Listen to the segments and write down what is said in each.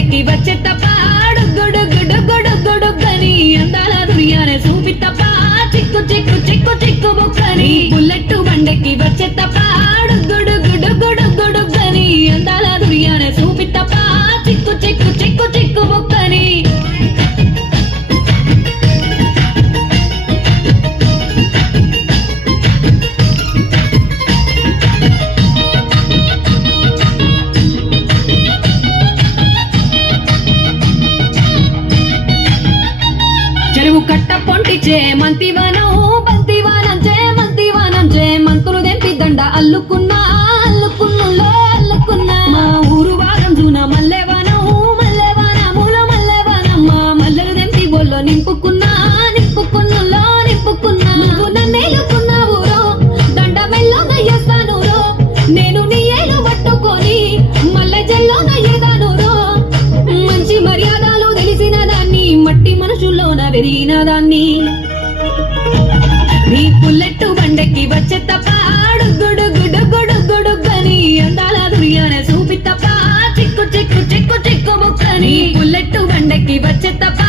బండకి వచ్చే తప్ప డుగ్గుడుగ్గుడుగ్గుడుగ్గుడుగ్గని అందాల దుర్యానే చూపి తప్ప చిక్కు చిక్కు చిక్కు చిక్కు బుక్కని బుల్లెట్టు బండకి వచ్చే తప్ప డుగ్గుడుగ్గుడుగ్గుడుగ్గుడుగ్గని అందాల దుర్యానే చూపి తప్ప చిక్కు చిక్కు చిక్కు చిక్కు బుక్కని చెరువు కట్ట పొంటిచే మంతివనం బంతివానం చే మంతులు దెంపి దండ అల్లుకున్నా మా ఊరు భాగం జూన మల్లెవానముల మల్లెవానమ్మ మల్లెలు దెంపి బొల్లో నింపుకున్నా నువ్వు నన్నేలుకున్నావు రో దండ మెల్లో నయ్యేస్తాను రో నేను నీ ఏలు పట్టుకొని మల్లె జల్లో నయ్యేదాను రో మంచి మర్యాదలు తెలిసిన దాన్ని మట్టి మనుషుల్లోన పెరిగిన దాన్ని నీ బుల్లెట్టు బండకి వచ్చే తప్ప డుగ్గుడుగ్గుడుగ్గుడుగ్గుడుగ్గని అందాల దుర్యానే చూపి తప్ప చిక్కు చిక్కు చిక్కు చిక్కు బుక్కని బుల్లెట్టు బండకి వచ్చే తప్ప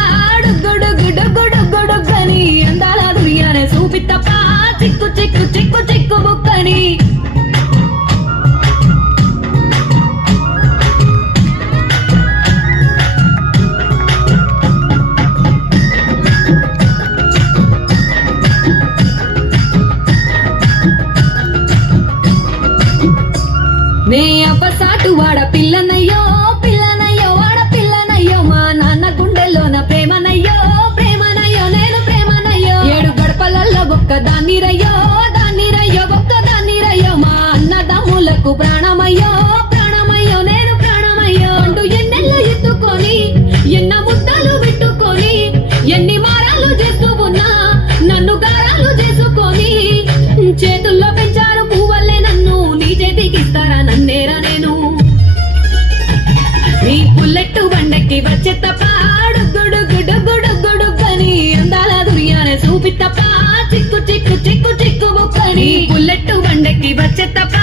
డుగ్గుడుగ్గుడుగ్గుడుగ్గుడుగ్గని అందాల దుర్యానే చూపి తప్ప చిక్కు చిక్కు చిక్కు చిక్కు బుక్కని నే అప్పసాటు వాడ పిల్లనయ్యో వాడ పిల్లనయ్యో మా నాన్న గుండెల్లోన ప్రేమనయ్యో నేను ప్రేమనయ్యో 7 గడపలల్లో ఒక్క దాన్ని రయ్యో ఒక్క దాన్ని రయ్యో మా అన్నదమ్ములకు ప్రాణమయ్యో నేను ప్రాణమయ్యో అంటూ ఎన్నెళ్ళు ఎత్తుకొని ఎన్న ముద్దలు పెట్టుకొని ఎన్ని మారాలు చేస్తూ ఉన్నా నన్ను గారాలు చేసుకొని చేతుల్లో పెంచారు పువ్వల్లే నన్ను నీ చేతికి ఇస్తారా నన్నేరా నేను నీ బుల్లెట్టు బండకి వచ్చే తప్ప డుగ్గుడుగ్గుడుగ్గుడుగ్గుడుగ్గని అందాల దుర్యానే చూపి తప్ప చిక్కు చిక్కు చిక్కు చిక్కు బుక్కని బుల్లెట్టు బండకి వచ్చే తప్ప